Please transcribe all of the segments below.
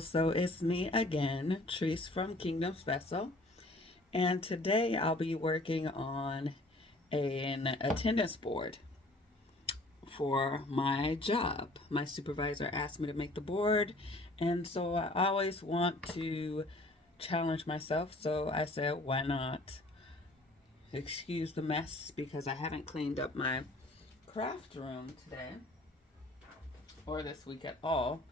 So it's me again, Treese from Kingdom's Vessel, and today I'll be working on an attendance board for my job. My supervisor asked me to make the board, and so I always want to challenge myself, so I said, why not? Excuse the mess because I haven't cleaned up my craft room today or this week at all.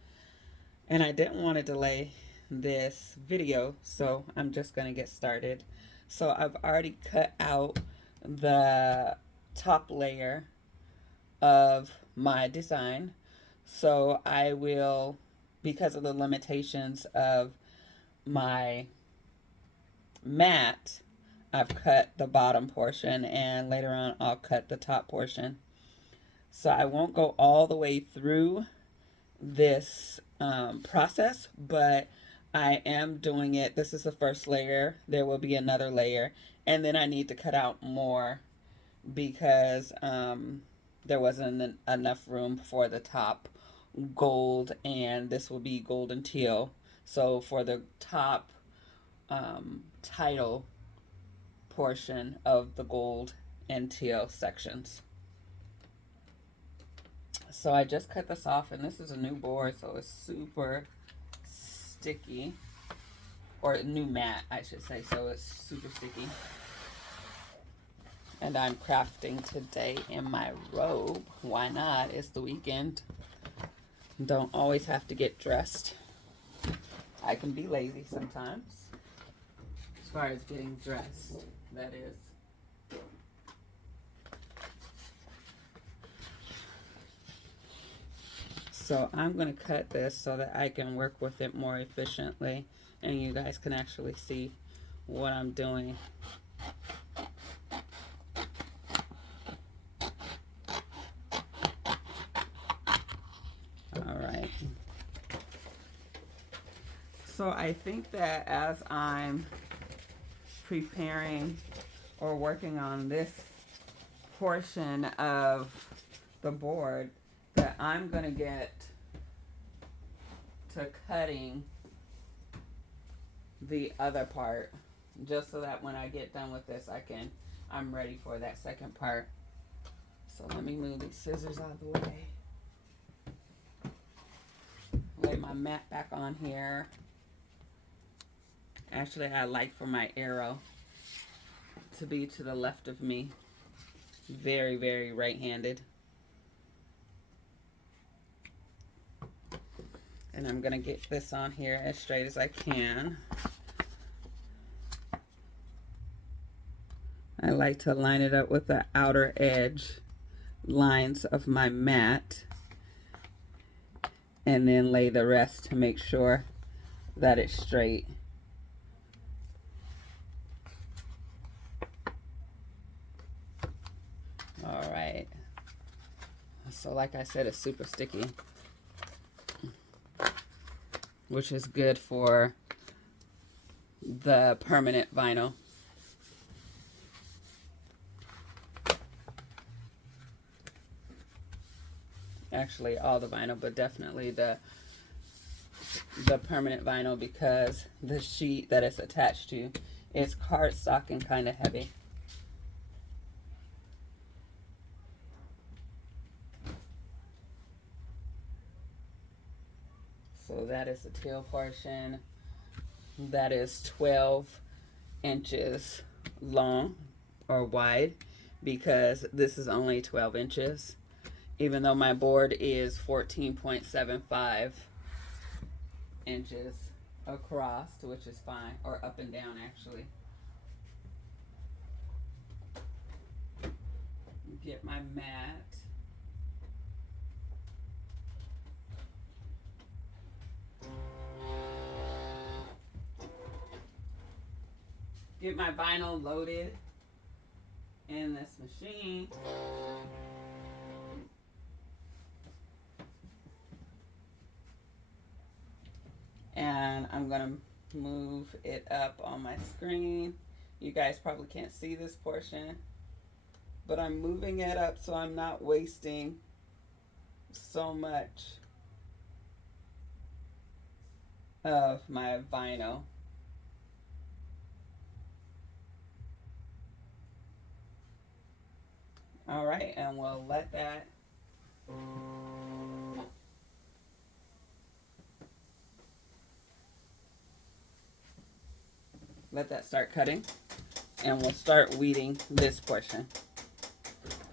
And I didn't want to delay this video, so I'm just going to get started. So I've already cut out the top layer of my design. So I will, because of the limitations of my mat, I've cut the bottom portion, and later on I'll cut the top portion. So I won't go all the way through this process, but I am doing it. This is the first layer. There will be another layer, and then I need to cut out more because there wasn't enough room for the top gold, and this will be gold and teal. So for the top title portion of the gold and teal sections. So I just cut this off, and this is a new board, so it's super sticky, or a new mat I should say, so it's super sticky. And I'm crafting today in my robe. Why not? It's the weekend. Don't always have to get dressed. I can be lazy sometimes, as far as getting dressed, that is. So I'm going to cut this so that I can work with it more efficiently and you guys can actually see what I'm doing. Alright. So I think that as I'm preparing or working on this portion of the board, that I'm going to get to cutting the other part, just so that when I get done with this, I'm ready for that second part. So let me move these scissors out of the way. Lay my mat back on here. Actually, I like for my arrow to be to the left of me. Very, very right-handed. And I'm going to get this on here as straight as I can. I like to line it up with the outer edge lines of my mat, and then lay the rest to make sure that it's straight. All right. So like I said, it's super sticky, which is good for the permanent vinyl. Actually, all the vinyl, but definitely the permanent vinyl, because the sheet that it's attached to is cardstock and kind of heavy. So that is the teal portion. That is 12 inches long or wide, because this is only 12 inches, even though my board is 14.75 inches across, which is fine, or up and down actually. Get my mat. Get my vinyl loaded in this machine. And I'm going to move it up on my screen. You guys probably can't see this portion, but I'm moving it up so I'm not wasting so much of my vinyl. All right, and we'll let that start cutting, and we'll start weeding this portion.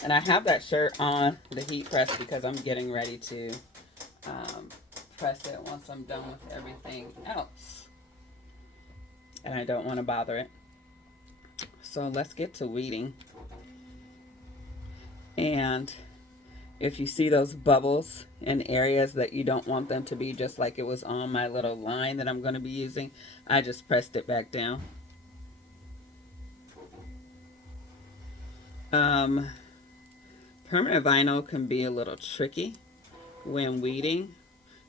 And I have that shirt on the heat press because I'm getting ready to press it once I'm done with everything else, and I don't want to bother it. So let's get to weeding. And if you see those bubbles in areas that you don't want them to be, just like it was on my little line that I'm going to be using, I just pressed it back down. Permanent vinyl can be a little tricky when weeding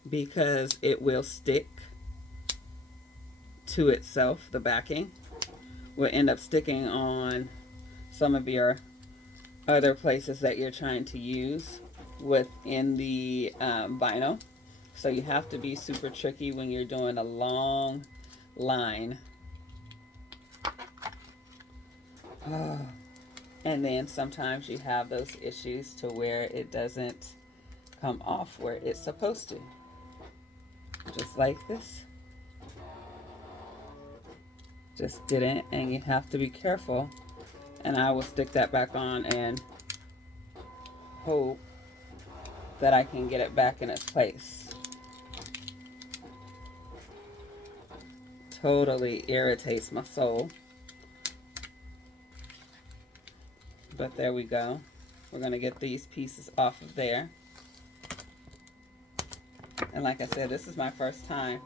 because it will stick to itself. The backing will end up sticking on some of your other places that you're trying to use within the vinyl. So you have to be super tricky when you're doing a long line. And then sometimes you have those issues to where it doesn't come off where it's supposed to. Just like this. Just didn't, and you have to be careful. And I will stick that back on and hope that I can get it back in its place. Totally irritates my soul. But there we go. We're going to get these pieces off of there. And like I said, this is my first time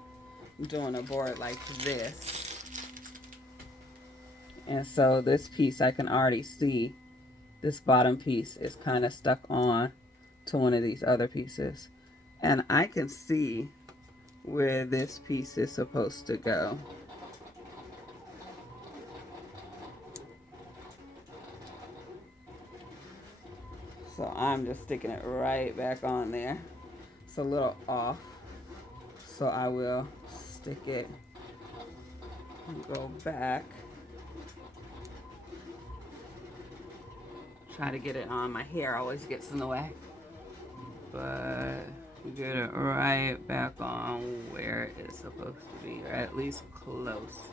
doing a board like this. And so this piece, I can already see this bottom piece is kind of stuck on to one of these other pieces. And I can see where this piece is supposed to go. So I'm just sticking it right back on there. It's a little off, so I will stick it and go back. Try to get it on. My hair always gets in the way. But get it right back on where it's supposed to be, or at least close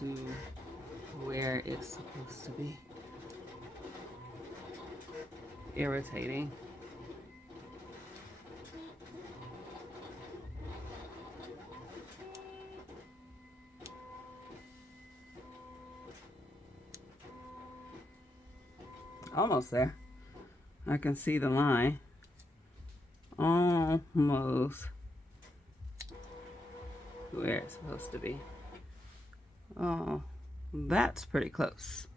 to where it's supposed to be. Irritating. Almost there. I can see the line. Almost where it's supposed to be. Oh, that's pretty close.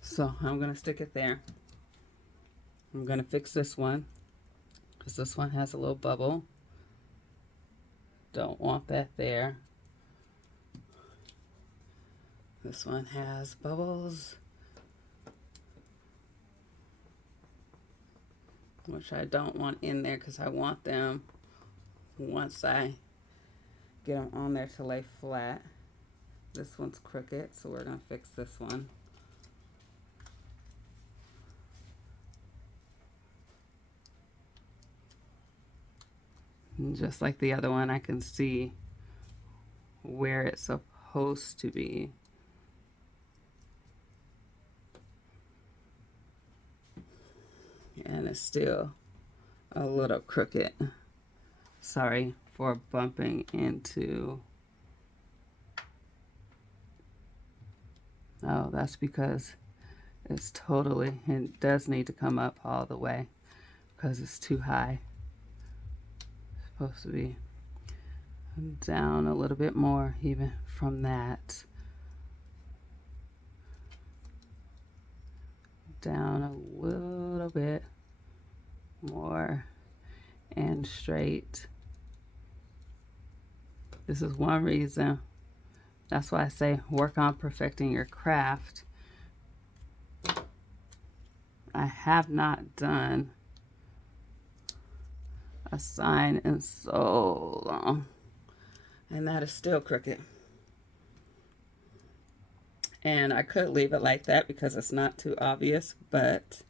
So I'm going to stick it there. I'm going to fix this one because this one has a little bubble. Don't want that there. This one has bubbles, which I don't want in there because I want them once I get them on there to lay flat. This one's crooked, so we're going to fix this one. And just like the other one, I can see where it's supposed to be. And it's still a little crooked. Sorry for bumping into. Oh, that's because it's totally, it does need to come up all the way because it's too high. It's supposed to be down a little bit more even from that. Down a little bit more and straight. This is one reason. That's why I say work on perfecting your craft. I have not done a sign in so long. And that is still crooked. And I could leave it like that because it's not too obvious, but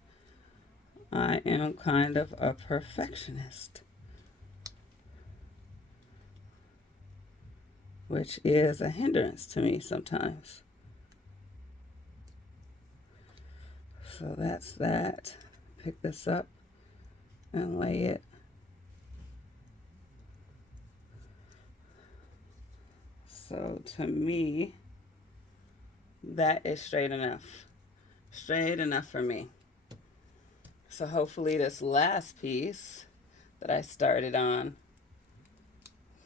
I am kind of a perfectionist, which is a hindrance to me sometimes. So that's that. Pick this up and lay it. So to me, that is straight enough. Straight enough for me. So hopefully this last piece that I started on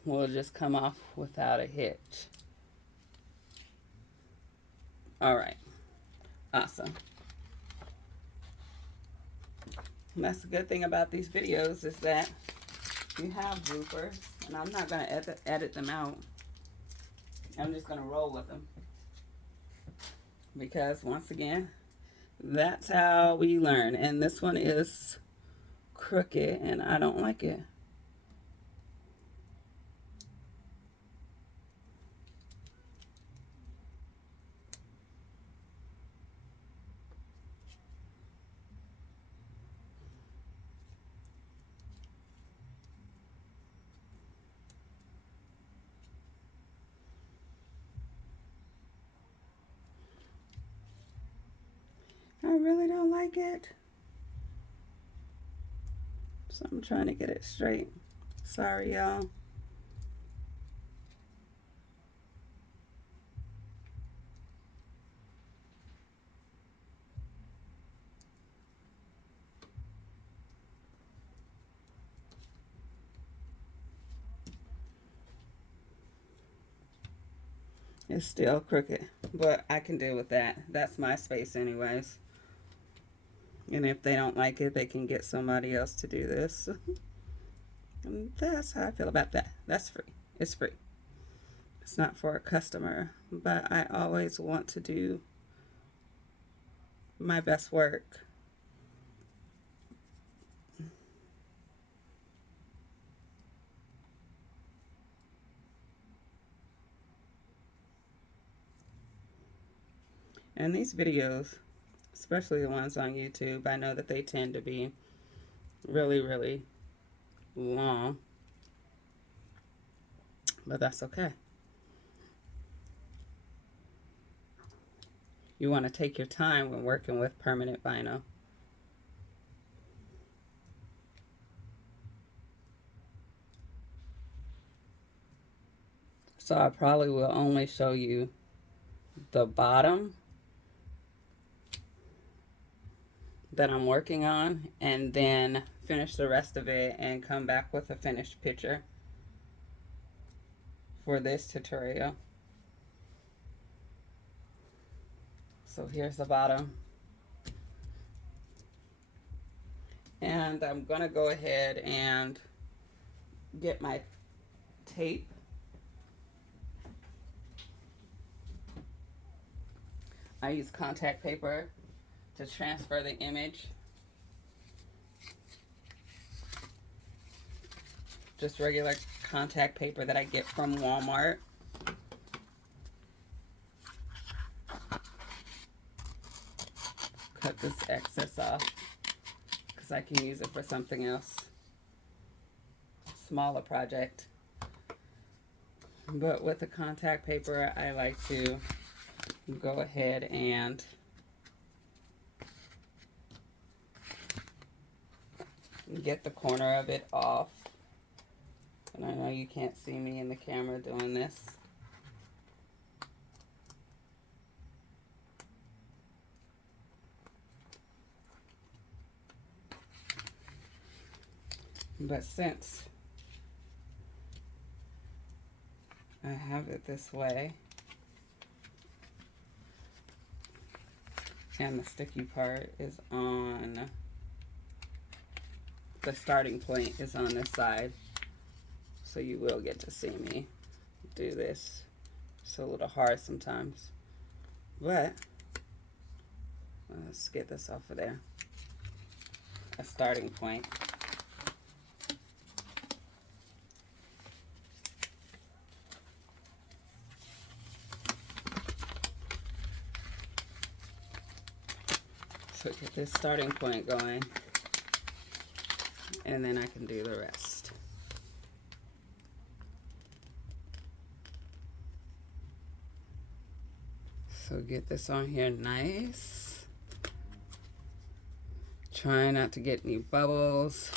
will just come off without a hitch. All right. Awesome. And that's the good thing about these videos is that you have bloopers, and I'm not going to edit them out. I'm just going to roll with them. Because once again, that's how we learn. And this one is crooked, and I don't like it. I really don't like it. So I'm trying to get it straight. Sorry, y'all. It's still crooked, but I can deal with that. That's my space anyways. And if they don't like it, they can get somebody else to do this. And that's how I feel about that. That's free. It's free. It's not for a customer, but I always want to do my best work. And these videos, especially the ones on YouTube, I know that they tend to be really, really long, but that's okay. You want to take your time when working with permanent vinyl. So I probably will only show you the bottom that I'm working on and then finish the rest of it and come back with a finished picture for this tutorial. So here's the bottom. And I'm going to go ahead and get my tape. I use contact paper to transfer the image. Just regular contact paper that I get from Walmart. Cut this excess off because I can use it for something else. Smaller project. But with the contact paper, I like to go ahead and get the corner of it off. And I know you can't see me in the camera doing this. But since I have it this way, and the sticky part is on, the starting point is on this side, so you will get to see me do this. It's a little hard sometimes, but let's get this off of there. A starting point. So get this starting point going, and then I can do the rest. So get this on here nice. Try not to get any bubbles.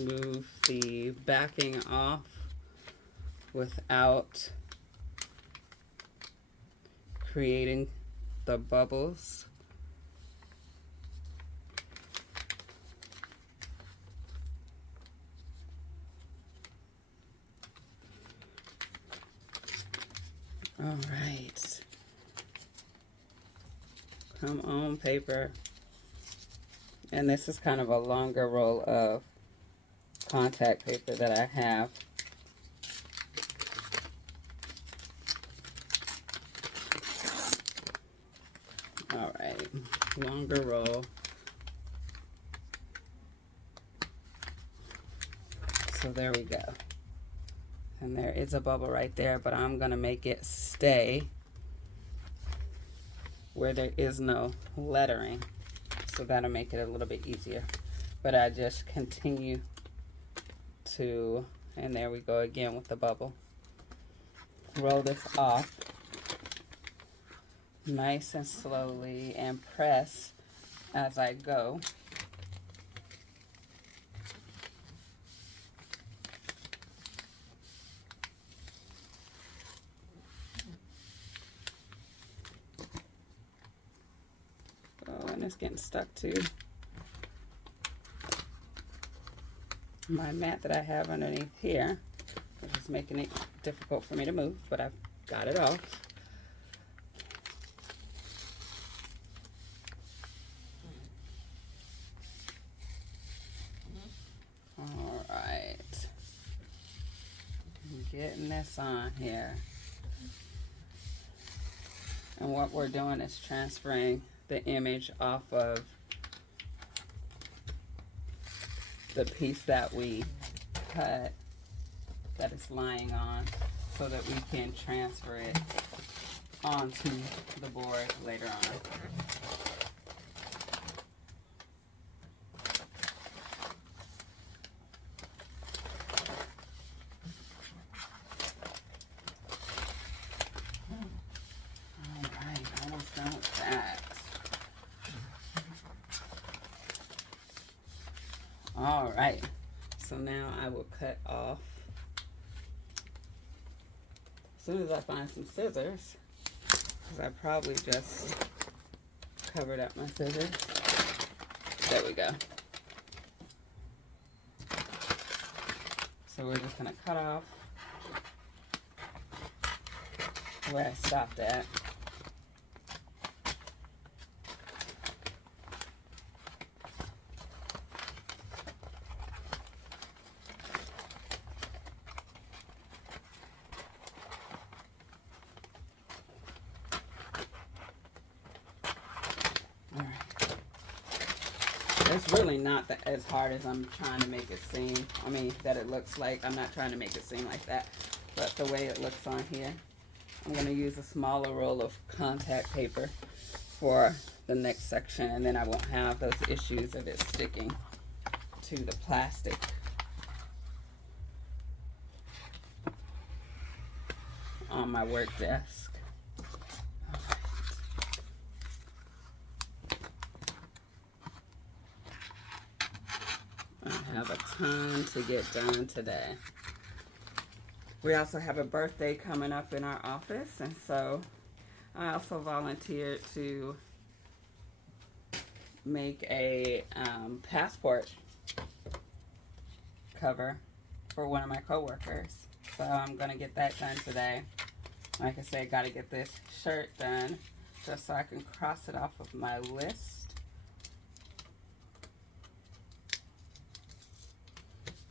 Move the backing off without creating the bubbles. All right. Come on, paper. And this is kind of a longer roll of contact paper that I have. All right, longer roll. So there we go. And there is a bubble right there, but I'm gonna make it stay where there is no lettering. So that'll make it a little bit easier. But I just continue to, and there we go again with the bubble. Roll this off nice and slowly and press as I go. Oh, and it's getting stuck to my mat that I have underneath here, which is making it difficult for me to move, but I've got it off. All right, getting this on here. And what we're doing is transferring the image off of the piece that we cut that it's lying on, so that we can transfer it onto the board later on. Alright, almost done with that. Alright, so now I will cut off. As soon as I find some scissors, because I probably just covered up my scissors. There we go. So we're just going to cut off where I stopped at. It's really not as hard as I'm trying to make it seem. I mean, that it looks like. I'm not trying to make it seem like that. But the way it looks on here, I'm going to use a smaller roll of contact paper for the next section. And then I won't have those issues of it sticking to the plastic. On my work desk. I have a ton to get done today. We also have a birthday coming up in our office, and so I also volunteered to make a passport cover for one of my coworkers. So I'm gonna get that done today. Like I said, gotta get this shirt done just so I can cross it off of my list.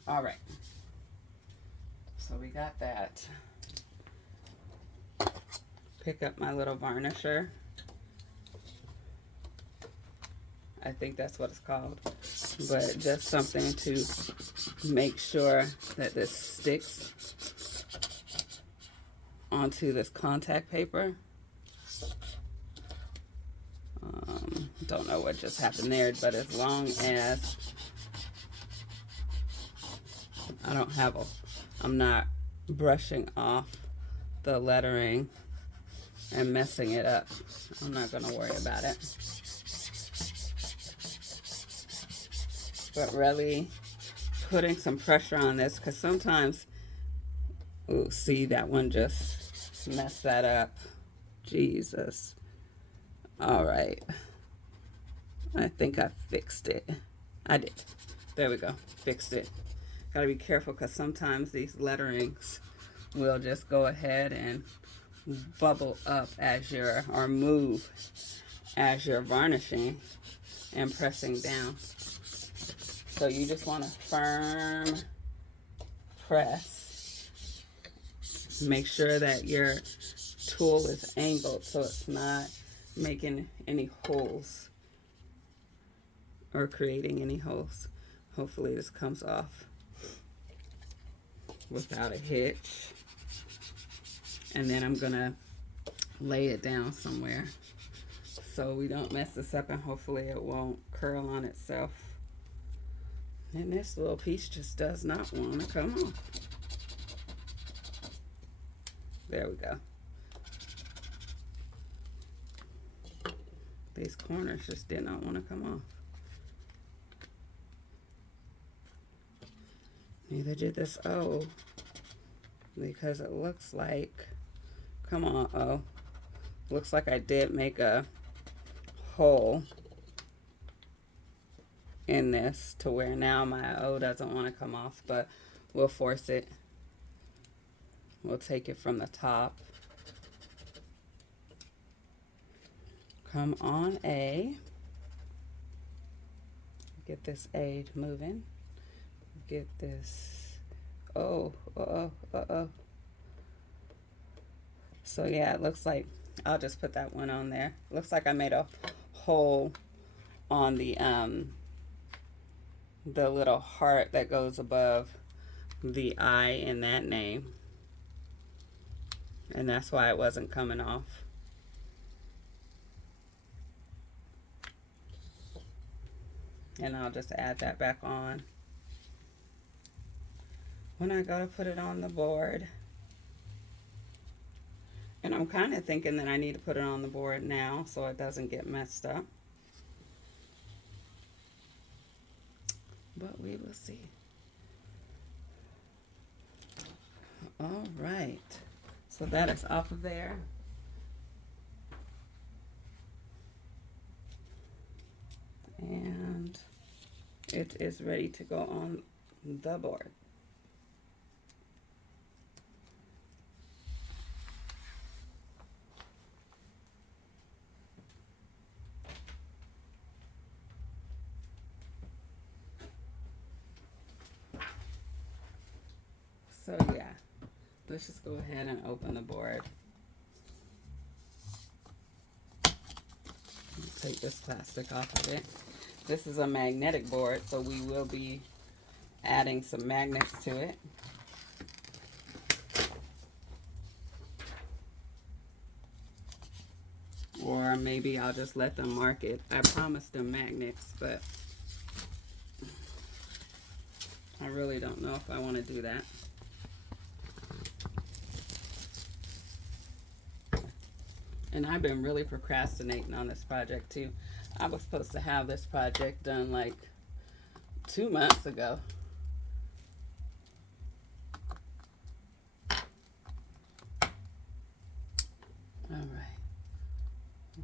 All right, so we got that. Pick up my little varnisher. I think that's what it's called, but just something to make sure that this sticks onto this contact paper. Don't know what just happened there, but as long as I'm not brushing off the lettering and messing it up, I'm not going to worry about it. But really putting some pressure on this, because sometimes, ooh, see, that one just messed that up. Jesus. All right. I think I fixed it. I did. There we go. Fixed it. Gotta be careful because sometimes these letterings will just go ahead and bubble up as you're, or move as you're varnishing and pressing down. So you just want to firm press. Make sure that your tool is angled so it's not making any holes or creating any holes. Hopefully this comes off without a hitch. And then I'm gonna lay it down somewhere so we don't mess this up, and hopefully it won't curl on itself. And this little piece just does not want to come off. There we go. These corners just did not want to come off. Neither did this O, because it looks like, come on O, looks like I did make a hole in this to where now my O doesn't want to come off, but we'll force it. We'll take it from the top. Come on A. Get this A moving. Get this O. So yeah, it looks like I'll just put that one on there. Looks like I made a hole on the little heart that goes above the I in that name, and that's why it wasn't coming off. And I'll just add that back on when I go to put it on the board. And I'm kind of thinking that I need to put it on the board now so it doesn't get messed up. But we will see. All right. So that is off of there. And it is ready to go on the board. So yeah, let's just go ahead and open the board. Take this plastic off of it. This is a magnetic board, so we will be adding some magnets to it. Or maybe I'll just let them mark it. I promised them magnets, but I really don't know if I want to do that. And I've been really procrastinating on this project too. I was supposed to have this project done like 2 months ago. All right.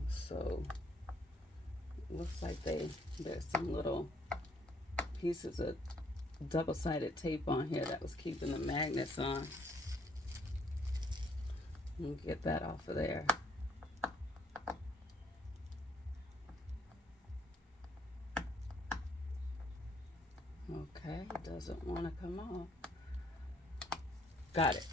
So looks like there's some little pieces of double-sided tape on here that was keeping the magnets on. We'll get that off of there. Okay, doesn't want to come off. Got it.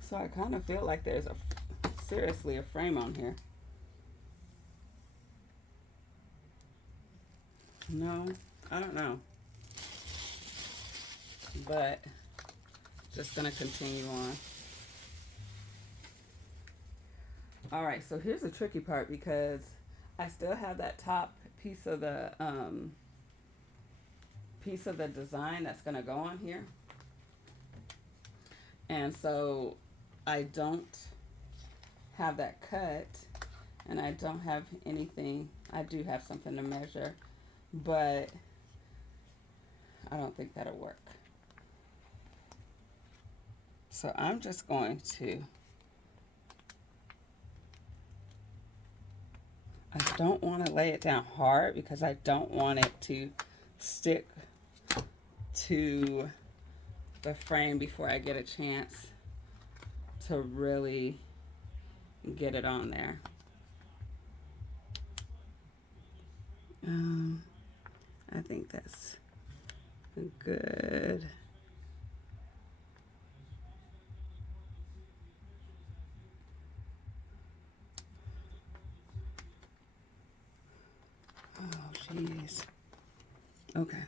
So I kind of feel like there's seriously a frame on here. No, I don't know. but just gonna continue on. All right, so here's the tricky part because I still have that top piece of the design that's gonna go on here, and so I don't have that cut, and I don't have anything. I do have something to measure, but I don't think that'll work. So I'm just going to, I don't want to lay it down hard because I don't want it to stick to the frame before I get a chance to really get it on there. I think that's good. Oh, jeez. Okay.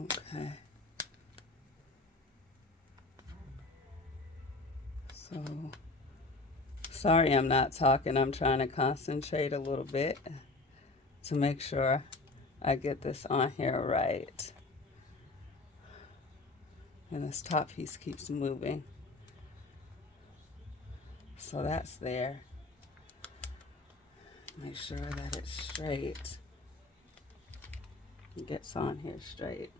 Okay. So, sorry I'm not talking. I'm trying to concentrate a little bit to make sure I get this on here right. And this top piece keeps moving. So that's there. Make sure that it's straight. It gets on here straight.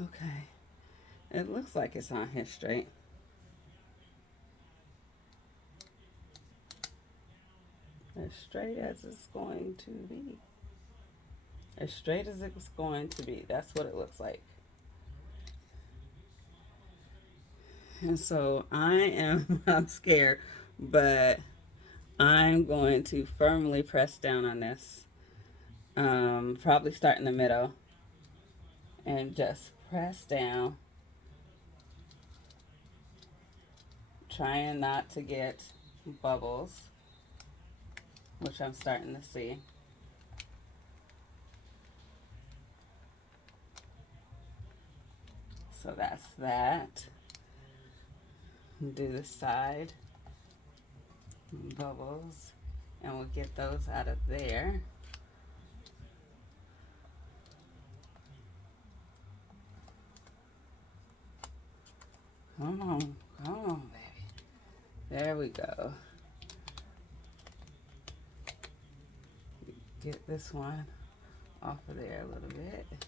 Okay. It looks like it's on here straight. As straight as it's going to be. As straight as it's going to be. That's what it looks like. And so I'm scared, but I'm going to firmly press down on this. Probably start in the middle and just press down. Trying not to get bubbles, which I'm starting to see. So that's that. Do the side bubbles, and we'll get those out of there. Come on, baby. There we go. Get this one off of there a little bit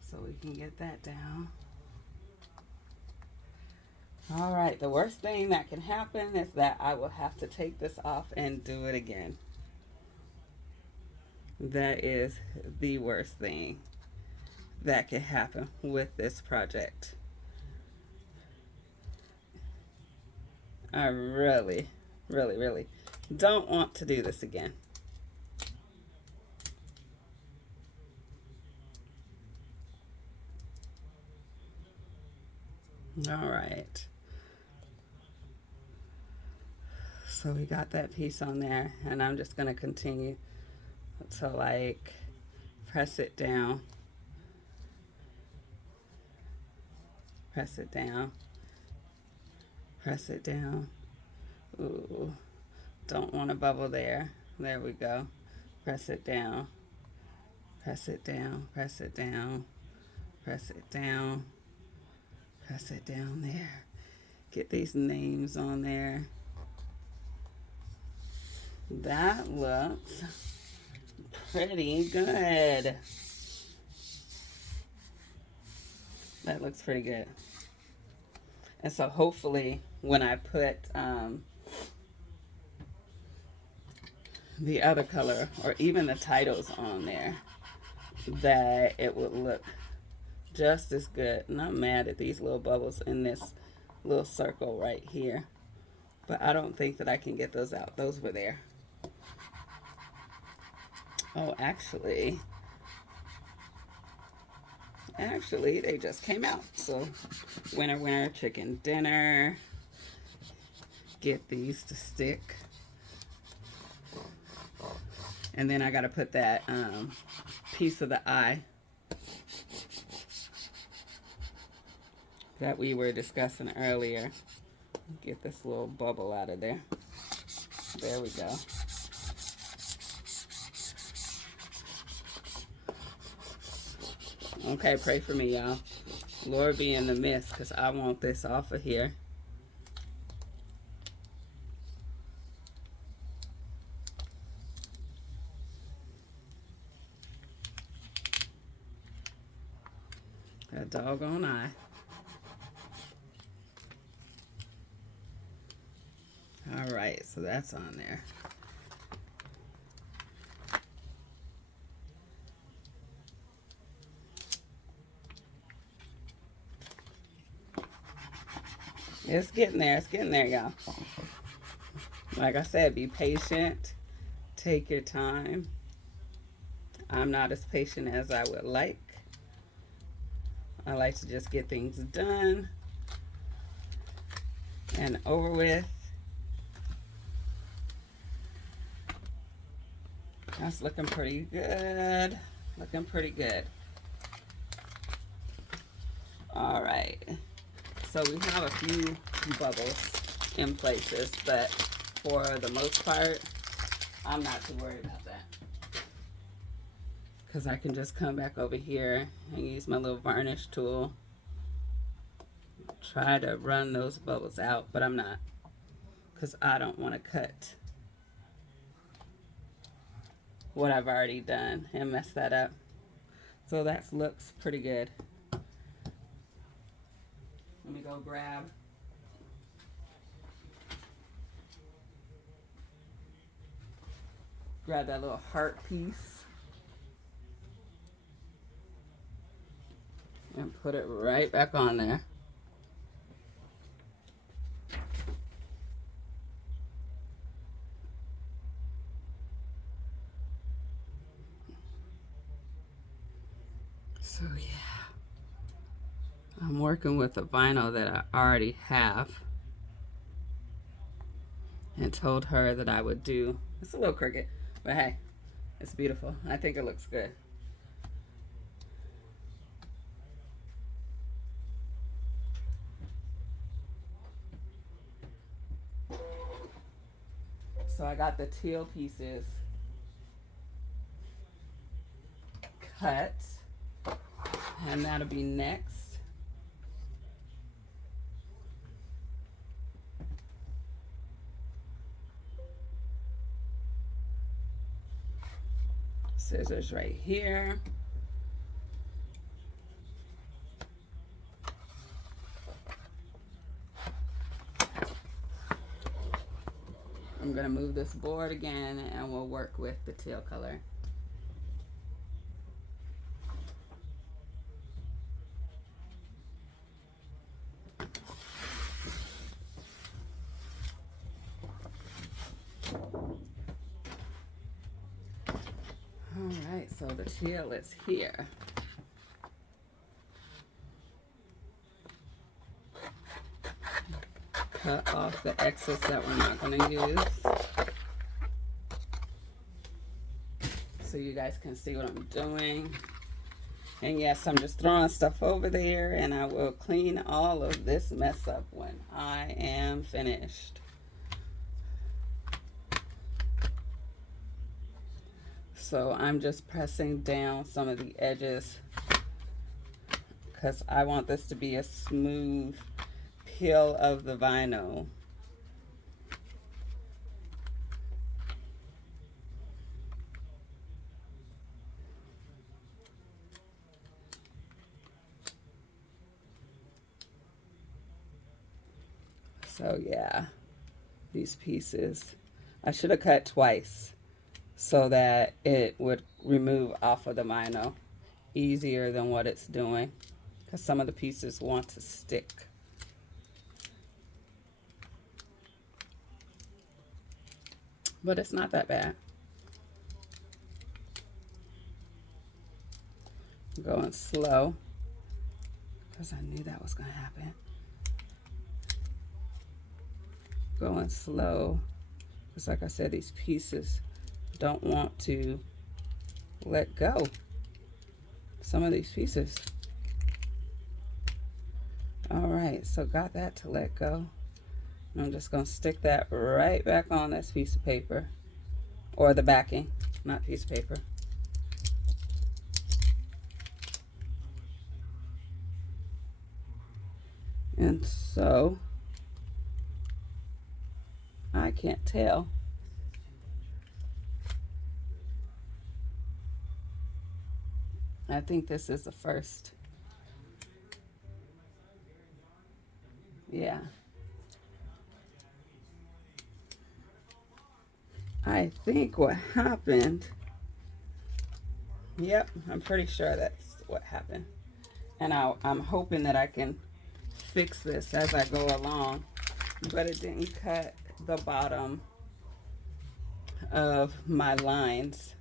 so we can get that down. All right, the worst thing that can happen is that I will have to take this off and do it again. That is the worst thing that can happen with this project. I really, really, really don't want to do this again. All right. So we got that piece on there, and I'm just going to continue to like press it down. Press it down. Press it down. Ooh, don't want a bubble there. There we go. Press it down. Press it down. Press it down. Press it down. Press it down there. Get these names on there. That looks pretty good. That looks pretty good. And so hopefully when I put the other color or even the titles on there, that it would look just as good. And I'm mad at these little bubbles in this little circle right here, but I don't think that I can get those out. Those were there. Oh, actually they just came out. So winner winner chicken dinner. Get these to stick. And then I got to put that piece of the eye that we were discussing earlier. Get this little bubble out of there. There we go. Okay, pray for me, y'all. Lord, be in the midst, because I want this off of here. That doggone eye. All right, so that's on there. It's getting there, y'all. Like I said, be patient. Take your time. I'm not as patient as I would like. I like to just get things done and over with. That's looking pretty good. Looking pretty good. All right. So we have a few bubbles in places, but for the most part, I'm not too worried about that. Because I can just come back over here and use my little varnish tool. Try to run those bubbles out, but I'm not. Because I don't want to cut what I've already done and mess that up. So that looks pretty good. Let me go grab that little heart piece and put it right back on there. So yeah, I'm working with a vinyl that I already have and told her that I would do. It's a little crooked, but hey, it's beautiful. I think it looks good. So I got the teal pieces cut, and that'll be next. Scissors right here. I'm gonna move this board again and we'll work with the teal color. Alright, so the teal is here. Cut off the excess that we're not going to use, so you guys can see what I'm doing. And yes, I'm just throwing stuff over there, and I will clean all of this mess up when I am finished. So I'm just pressing down some of the edges because I want this to be a smooth peel of the vinyl. So yeah, these pieces, I should have cut twice so that it would remove off of the vinyl easier than what it's doing, because some of the pieces want to stick. But it's not that bad. I'm going slow because I knew that was going to happen. Going slow because, like I said, these pieces don't want to let go. Some of these pieces. All right, so got that to let go. And I'm just going to stick that right back on this piece of paper, or the backing, not piece of paper. And so I can't tell. I think this is the first. Yeah. I think what happened, yep, I'm pretty sure that's what happened. And I'm hoping that I can fix this as I go along, but it didn't cut the bottom of my lines,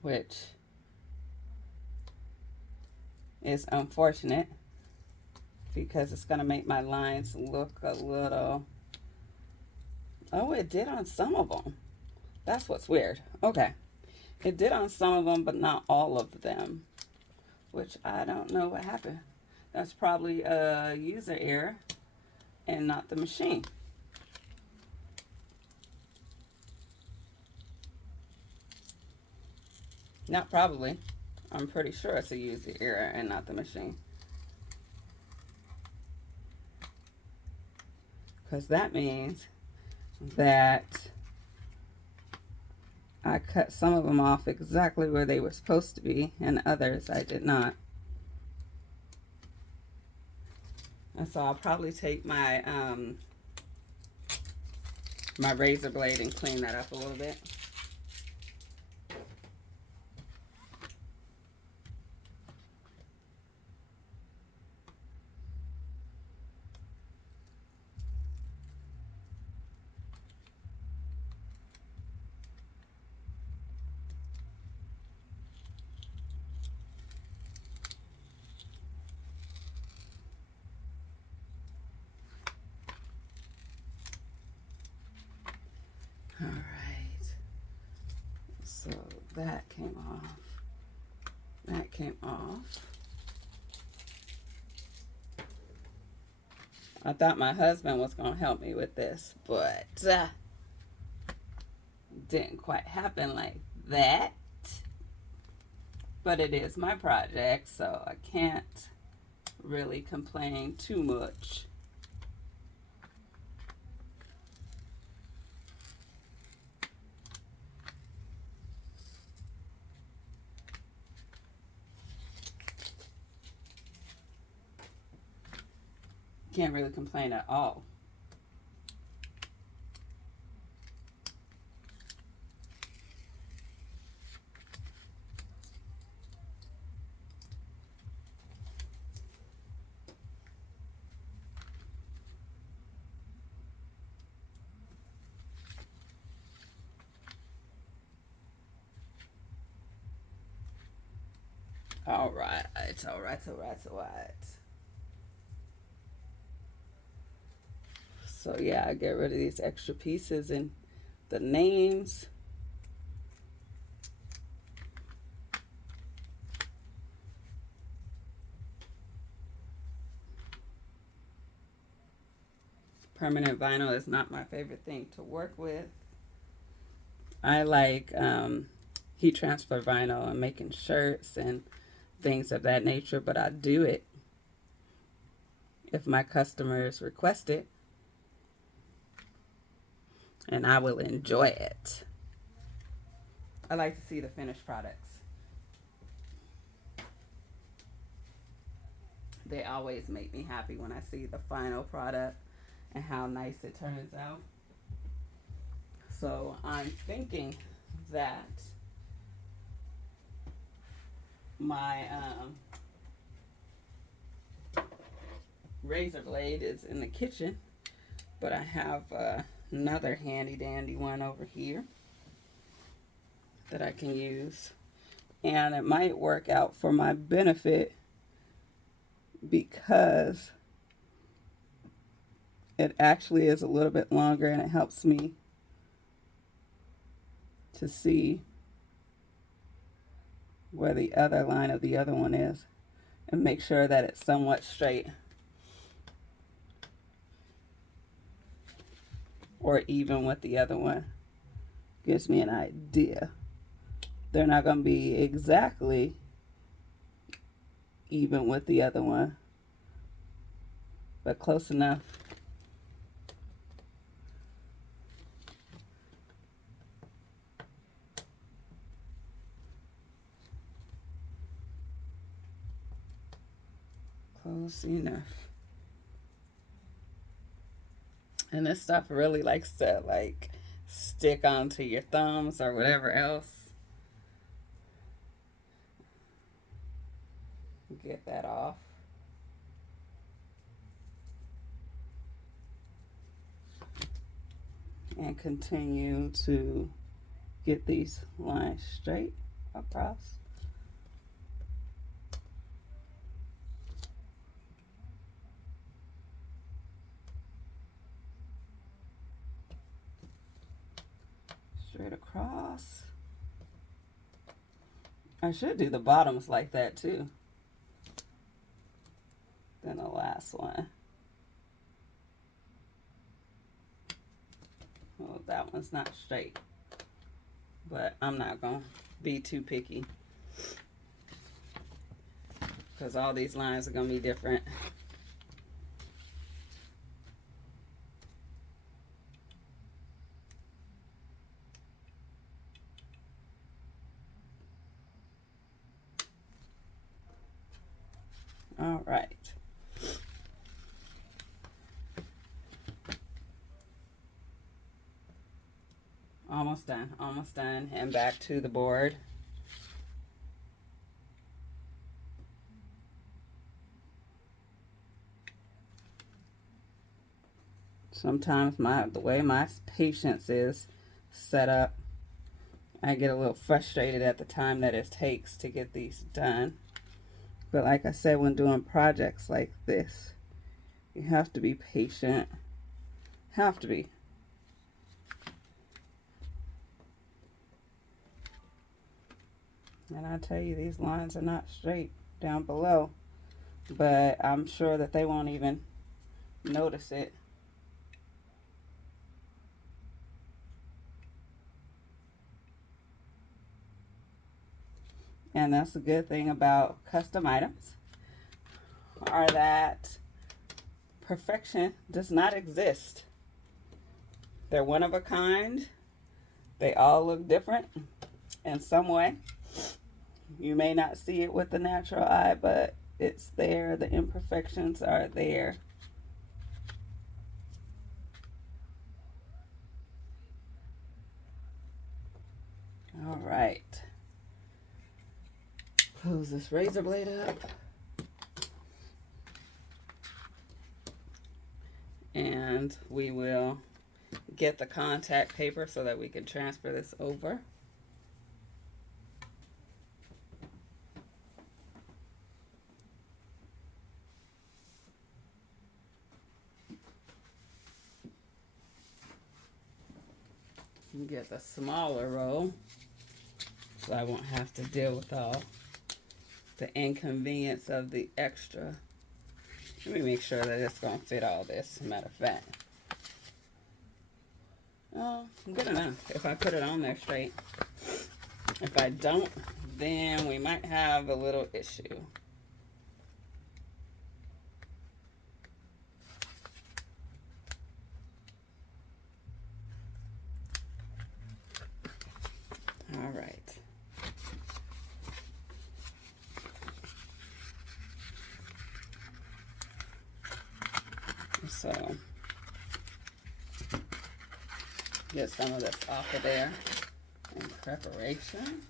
which is unfortunate because it's going to make my lines look a little, oh, it did on some of them. That's what's weird. Okay. It did on some of them, but not all of them, which I don't know what happened. That's probably a user error and not the machine. Not probably. I'm pretty sure it's a user error and not the machine. Because that means that I cut some of them off exactly where they were supposed to be, and others I did not. And so I'll probably take my my razor blade and clean that up a little bit. All right, so that came off. That came off. I thought my husband was going to help me with this, but didn't quite happen like that. But it is my project, so I can't really complain too much. Can't really complain at all. All right, all right, all right, all right. So yeah, I get rid of these extra pieces and the names. Permanent vinyl is not my favorite thing to work with. I like heat transfer vinyl and making shirts and things of that nature, but I do it if my customers request it, and I will enjoy it. I like to see the finished products. They always make me happy when I see the final product and how nice it turns out. So I'm thinking that my razor blade is in the kitchen, but I have another handy dandy one over here that I can use, and it might work out for my benefit because it actually is a little bit longer and it helps me to see where the other line of the other one is and make sure that it's somewhat straight or even with the other one. Gives me an idea. They're not going to be exactly even with the other one, but close enough. Close enough. And this stuff really likes to like stick onto your thumbs or whatever else. Get that off. And continue to get these lines straight across. Straight across. I should do the bottoms like that too. Then the last one. Well, that one's not straight, but I'm not gonna be too picky because all these lines are gonna be different. All right. Almost done, and back to the board. Sometimes the way my patience is set up, I get a little frustrated at the time that it takes to get these done. But like I said, when doing projects like this, you have to be patient. Have to be. And I tell you, these lines are not straight down below, but I'm sure that they won't even notice it. And that's the good thing about custom items, are that perfection does not exist. They're one of a kind. They all look different in some way. You may not see it with the natural eye, but it's there. The imperfections are there. All right. Close this razor blade up. And we will get the contact paper so that we can transfer this over. Get the smaller roll so I won't have to deal with all the inconvenience of the extra. Let me make sure that it's going to fit all this, matter of fact. Oh, good enough if I put it on there straight. If I don't, then we might have a little issue. All right. So get some of this off of there in preparation.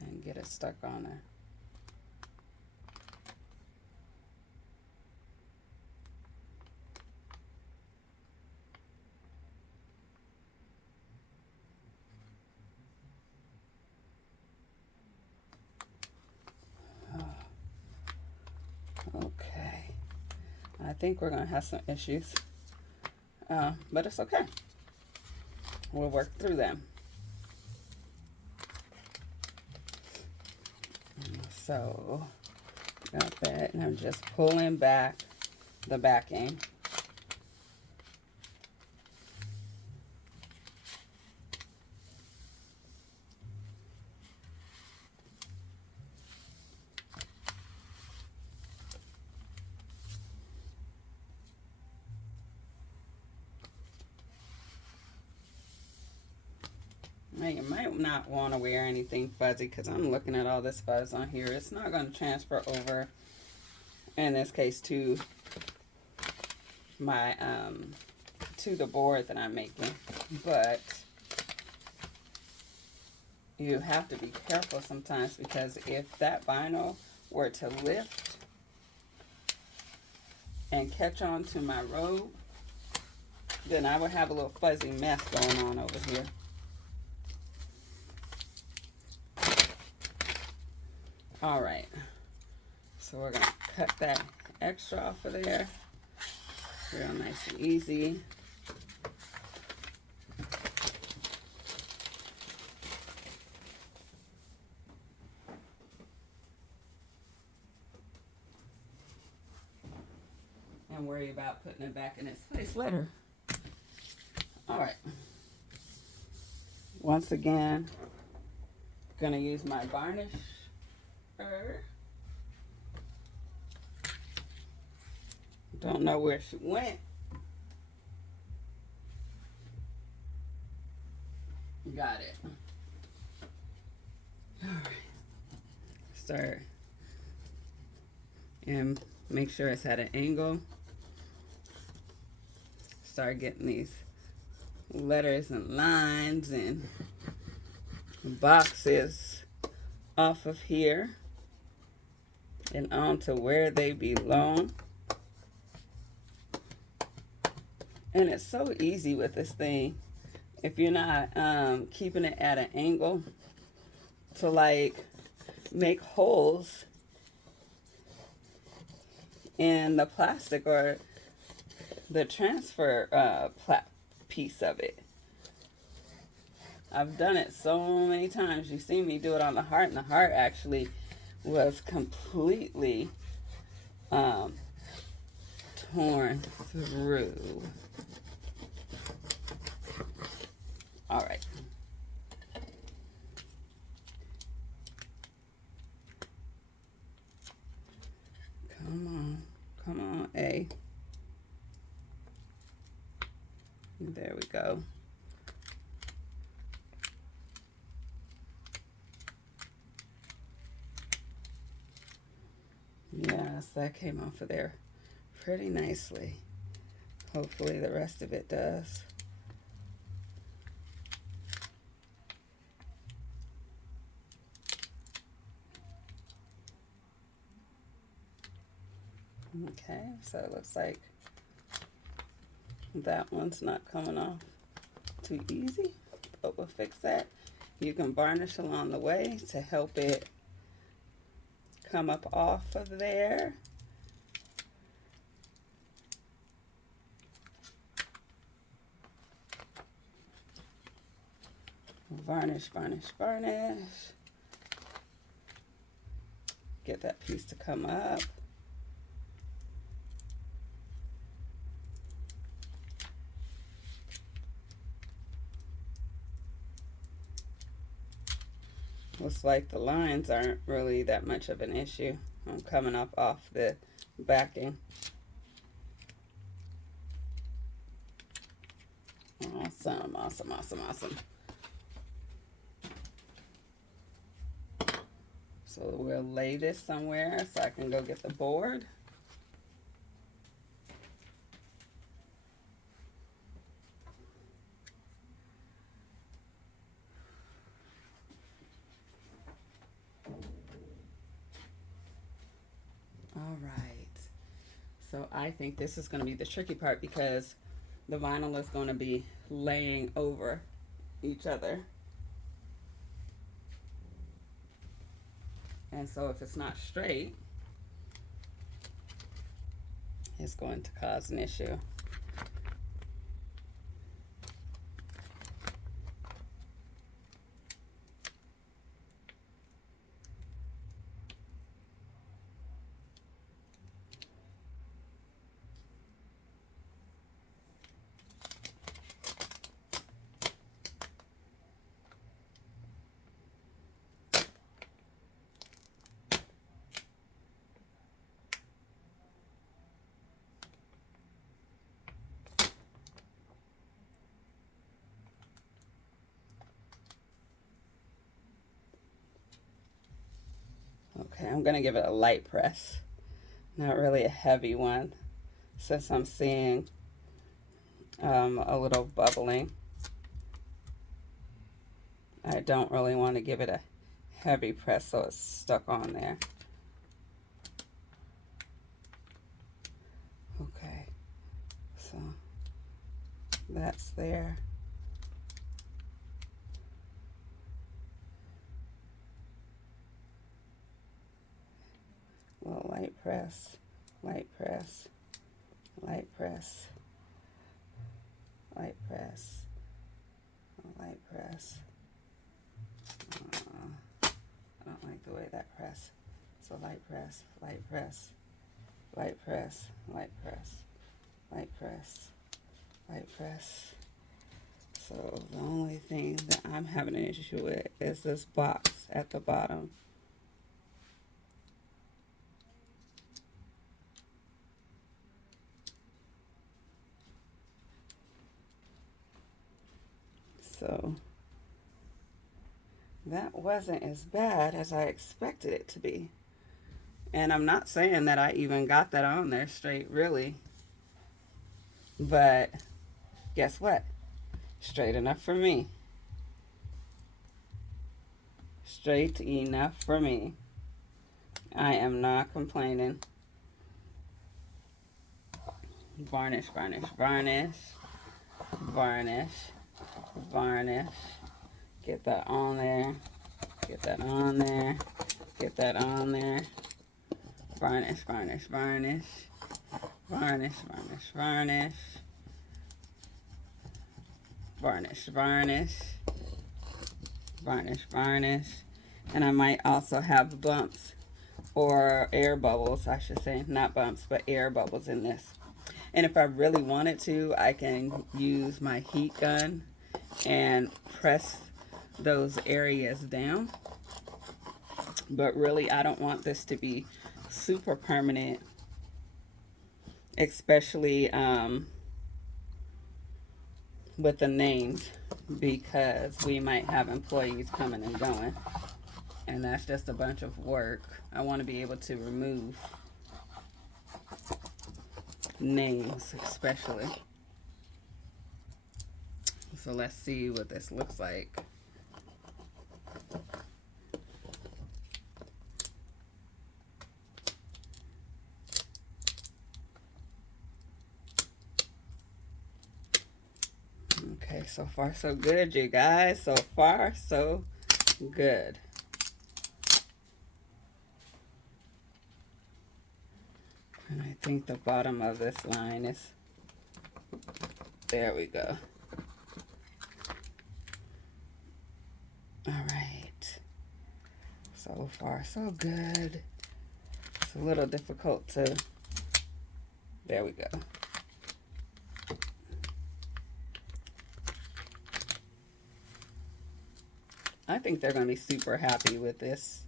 And get it stuck on there. Okay, I think we're gonna have some issues, but it's okay. We'll work through them. So, got that, and I'm just pulling back the backing. Now you might not want to wear anything fuzzy because I'm looking at all this fuzz on here. It's not going to transfer over, in this case, to my to the board that I'm making. But you have to be careful sometimes, because if that vinyl were to lift and catch on to my robe, then I would have a little fuzzy mess going on over here. All right, so we're gonna cut that extra off of there, real nice and easy. And worry about putting it back in its place later. All right, once again, gonna use my varnish. Don't know where she went. Got it. All right. Start and make sure it's at an angle. Start getting these letters and lines and boxes off of here and onto where they belong. And it's so easy with this thing, if you're not keeping it at an angle, to like make holes in the plastic or the transfer piece of it. I've done it so many times. You've seen me do it on the heart, and the heart actually was completely torn through. All right. Come on, A. There we go. Yes, that came off of there pretty nicely. Hopefully the rest of it does. Okay, so it looks like that one's not coming off too easy, but we'll fix that. You can varnish along the way to help it come up off of there. Varnish, varnish, varnish. Get that piece to come up. Looks like the lines aren't really that much of an issue. I'm coming up off the backing. Awesome, awesome, awesome, awesome. So we'll lay this somewhere so I can go get the board. All right. So I think this is going to be the tricky part because the vinyl is going to be laying over each other. And so if it's not straight, it's going to cause an issue. Okay, I'm going to give it a light press, not really a heavy one, since I'm seeing a little bubbling. I don't really want to give it a heavy press so it's stuck on there. Okay, so that's there. A little light press, light press, light press, light press, light press. I don't like the way that press. So light press, light press, light press, light press, light press, light press. So the only thing that I'm having an issue with is this box at the bottom. So that wasn't as bad as I expected it to be. And I'm not saying that I even got that on there straight, really. But guess what? Straight enough for me. Straight enough for me. I am not complaining. Varnish, varnish, varnish, varnish, varnish. Get that on there. Get that on there. Get that on there. Varnish, varnish, varnish. Varnish, varnish, varnish. Varnish, varnish. Varnish, varnish. And I might also have bumps or air bubbles, I should say. Not bumps, but air bubbles in this. And if I really wanted to, I can use my heat gun and press those areas down. But really, I don't want this to be super permanent, especially with the names, because we might have employees coming and going, and that's just a bunch of work. I want to be able to remove names, especially. So let's see what this looks like. Okay, so far so good, you guys. So far so good. And I think the bottom of this line is, there we go. All right. So far so good. It's a little difficult to, there we go. I think they're going to be super happy with this.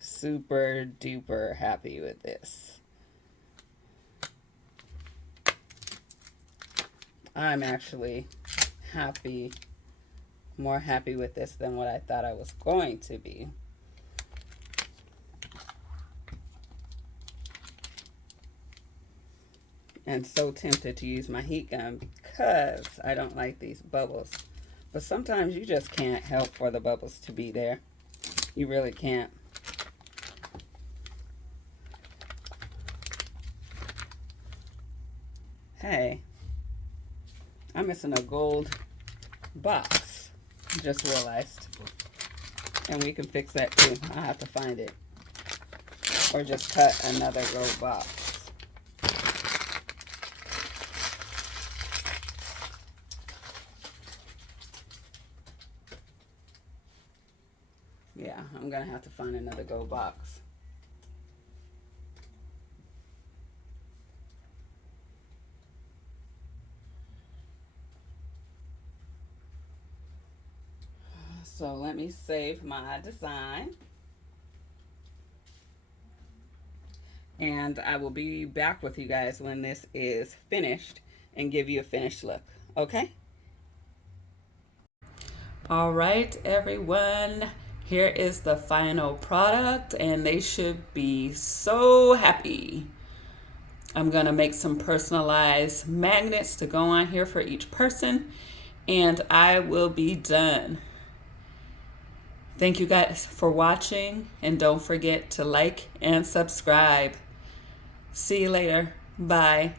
Super duper happy with this. I'm actually happy more happy with this than what I thought I was going to be. And so tempted to use my heat gun because I don't like these bubbles. But sometimes you just can't help for the bubbles to be there. You really can't. Hey, I'm missing a gold box. Just realized. And we can fix that too. I'll have to find it. Or just cut another gold box. Yeah, I'm gonna have to find another gold box. So let me save my design. And I will be back with you guys when this is finished and give you a finished look. Okay? All right, everyone. Here is the final product, and they should be so happy. I'm going to make some personalized magnets to go on here for each person, and I will be done. Thank you guys for watching, and don't forget to like and subscribe. See you later. Bye.